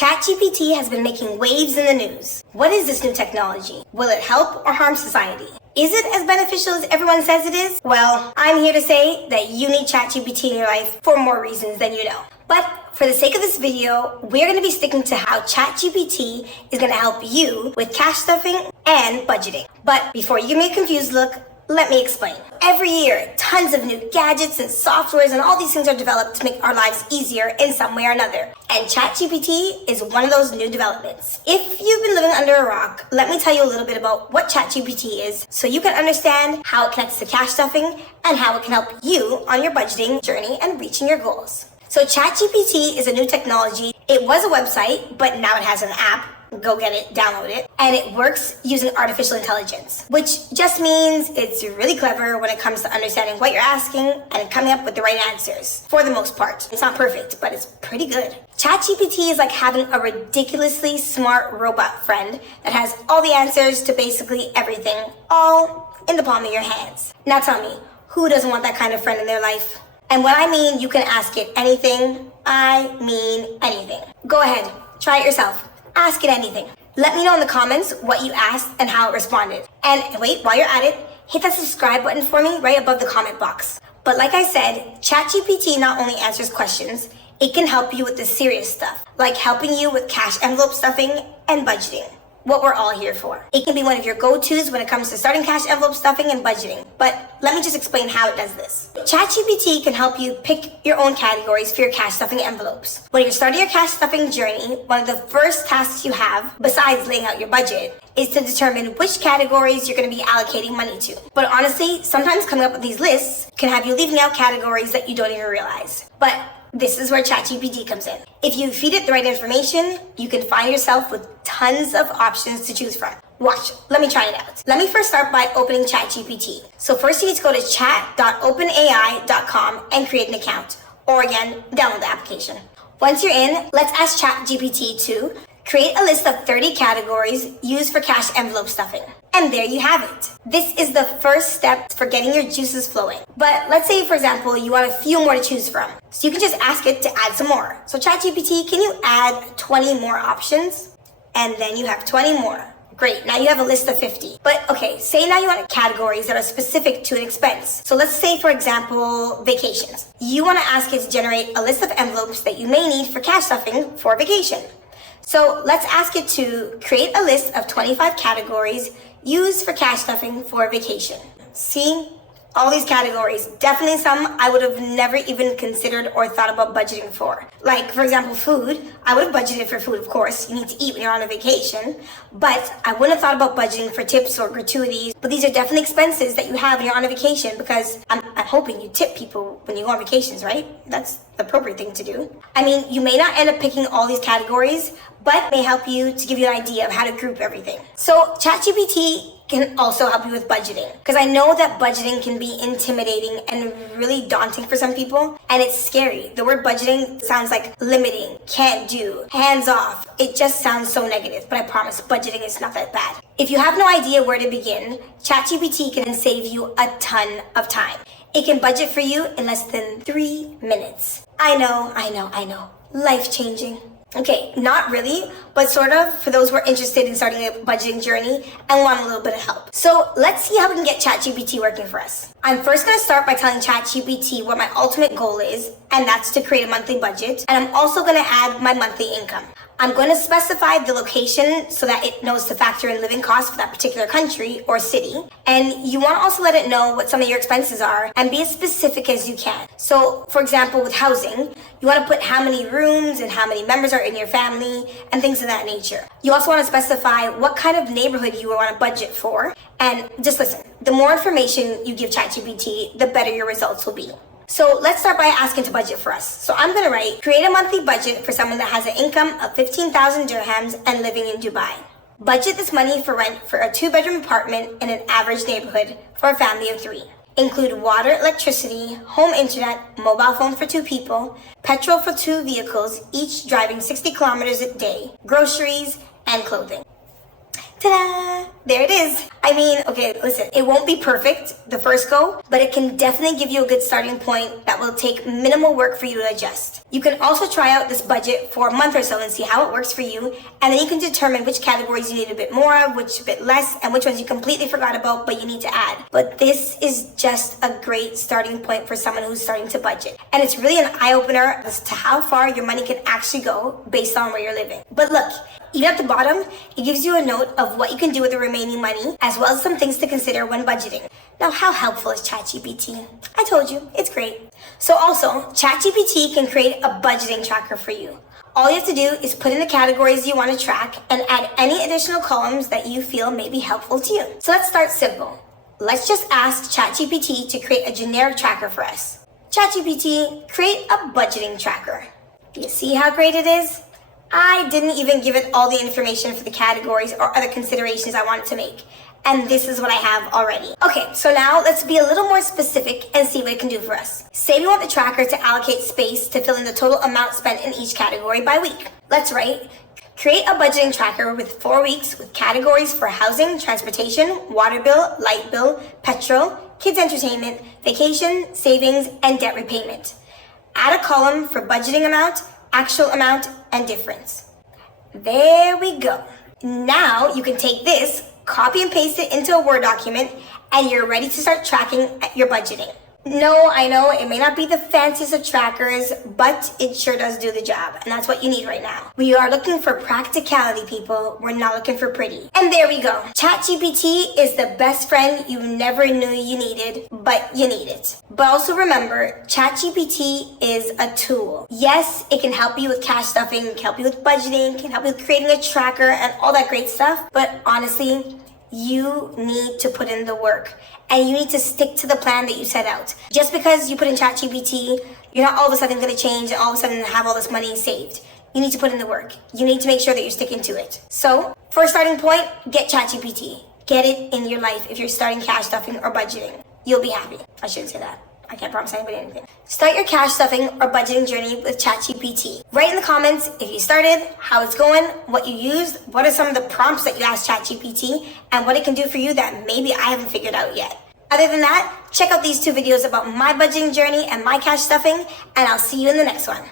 ChatGPT has been making waves in the news. What is this new technology? Will it help or harm society? Is it as beneficial as everyone says it is? Well, I'm here to say that you need ChatGPT in your life for more reasons than you know. But for the sake of this video, we're going to be sticking to how ChatGPT is going to help you with cash stuffing and budgeting. But before you give me a confused look, let me explain. Every year, tons of new gadgets and softwares and all these things are developed to make our lives easier in some way or another. And ChatGPT is one of those new developments. If you've been living under a rock, let me tell you a little bit about what ChatGPT is so you can understand how it connects to cash stuffing and how it can help you on your budgeting journey and reaching your goals. So ChatGPT is a new technology. It was a website, but now it has an app. Go get it, download it. And it works using artificial intelligence, which just means it's really clever when it comes to understanding what you're asking and coming up with the right answers. For the most part. It's not perfect, but it's pretty good. ChatGPT is like having a ridiculously smart robot friend that has all the answers to basically everything, all in the palm of your hands. Now tell me, who doesn't want that kind of friend in their life? And when I mean you can ask it anything, I mean anything. Go ahead, try it yourself. Ask it anything. Let me know in the comments what you asked and how it responded. And wait, while you're at it, hit that subscribe button for me right above the comment box. But like I said, ChatGPT not only answers questions, it can help you with the serious stuff, like helping you with cash envelope stuffing and budgeting. What we're all here for. It can be one of your go-tos when it comes to starting cash envelope stuffing and budgeting. But let me just explain how it does this. ChatGPT can help you pick your own categories for your cash stuffing envelopes. When you're starting your cash stuffing journey, one of the first tasks you have, besides laying out your budget, is to determine which categories you're going to be allocating money to. But honestly, sometimes coming up with these lists can have you leaving out categories that you don't even realize. But this is where ChatGPT comes in. If you feed it the right information, you can find yourself with tons of options to choose from. Watch, let me try it out. Let me first start by opening ChatGPT. So first you need to go to chat.openai.com and create an account. Or again, download the application. Once you're in, let's ask ChatGPT to create a list of 30 categories used for cash envelope stuffing. And there you have it. This is the first step for getting your juices flowing. But let's say, for example, you want a few more to choose from. So you can just ask it to add some more. So ChatGPT, can you add 20 more options? And then you have 20 more. Great, now you have a list of 50. But okay, say now you want categories that are specific to an expense. So let's say, for example, vacations. You want to ask it to generate a list of envelopes that you may need for cash stuffing for vacation. So let's ask it to create a list of 25 categories used for cash stuffing for vacation. See? All these categories, definitely some I would have never even considered or thought about budgeting for. Like, for example, food. I would have budgeted for food, of course. You need to eat when you're on a vacation. But I wouldn't have thought about budgeting for tips or gratuities. But these are definitely expenses that you have when you're on a vacation because I'm hoping you tip people when you go on vacations, right? That's the appropriate thing to do. I mean, you may not end up picking all these categories, but it may help you to give you an idea of how to group everything. So ChatGPT can also help you with budgeting. Because I know that budgeting can be intimidating and really daunting for some people. And it's scary. The word budgeting sounds like limiting, can't do, hands off. It just sounds so negative. But I promise budgeting is not that bad. If you have no idea where to begin, ChatGPT can save you a ton of time. It can budget for you in less than 3 minutes. I know. Life-changing. Okay, not really, but sort of for those who are interested in starting a budgeting journey and want a little bit of help. So let's see how we can get ChatGPT working for us. I'm first going to start by telling ChatGPT what my ultimate goal is, and that's to create a monthly budget. And I'm also going to add my monthly income. I'm going to specify the location so that it knows to factor in living costs for that particular country or city. And you want to also let it know what some of your expenses are and be as specific as you can. So, for example, with housing, you want to put how many rooms and how many members are in your family and things of that nature. You also want to specify what kind of neighborhood you want to budget for. And just listen, the more information you give ChatGPT, the better your results will be. So let's start by asking to budget for us. So I'm going to write, create a monthly budget for someone that has an income of 15,000 dirhams and living in Dubai. Budget this money for rent for a 2-bedroom apartment in an average neighborhood for a family of 3. Include water, electricity, home internet, mobile phone for 2 people, petrol for 2 vehicles, each driving 60 kilometers a day, groceries, and clothing. Ta-da! There it is. I mean, okay, listen, it won't be perfect the first go, but it can definitely give you a good starting point that will take minimal work for you to adjust. You can also try out this budget for a month or so and see how it works for you, and then you can determine which categories you need a bit more of, which a bit less, and which ones you completely forgot about but you need to add. But this is just a great starting point for someone who's starting to budget. And it's really an eye-opener as to how far your money can actually go based on where you're living. But look, even at the bottom, it gives you a note of what you can do with the remaining money, as well as some things to consider when budgeting. Now, how helpful is ChatGPT? I told you, it's great. So also, ChatGPT can create a budgeting tracker for you. All you have to do is put in the categories you want to track and add any additional columns that you feel may be helpful to you. So let's start simple. Let's just ask ChatGPT to create a generic tracker for us. ChatGPT, create a budgeting tracker. Do you see how great it is? I didn't even give it all the information for the categories or other considerations I wanted to make. And this is what I have already. Okay, so now let's be a little more specific and see what it can do for us. Say we want the tracker to allocate space to fill in the total amount spent in each category by week. Let's write, create a budgeting tracker with 4 weeks with categories for housing, transportation, water bill, light bill, petrol, kids entertainment, vacation, savings, and debt repayment. Add a column for budgeting amount, actual amount, and difference. There we go. Now you can take this, copy and paste it into a Word document, and you're ready to start tracking your budgeting. No, I know it may not be the fanciest of trackers, but it sure does do the job, and that's what you need right now. We are looking for practicality, people. We're not looking for pretty. And there we go. ChatGPT is the best friend you never knew you needed, but you need it. But also remember, ChatGPT is a tool. Yes, it can help you with cash stuffing, can help you with budgeting, can help you with creating a tracker and all that great stuff, but honestly, you need to put in the work and you need to stick to the plan that you set out. Just because you put in ChatGPT, you're not all of a sudden going to change and all of a sudden have all this money saved. You need to put in the work. You need to make sure that you're sticking to it. So, for a starting point, get ChatGPT. Get it in your life if you're starting cash stuffing or budgeting. You'll be happy. I shouldn't say that. I can't promise anybody anything. Start your cash stuffing or budgeting journey with ChatGPT. Write in the comments if you started, how it's going, what you used, what are some of the prompts that you asked ChatGPT, and what it can do for you that maybe I haven't figured out yet. Other than that, check out these 2 videos about my budgeting journey and my cash stuffing, and I'll see you in the next one.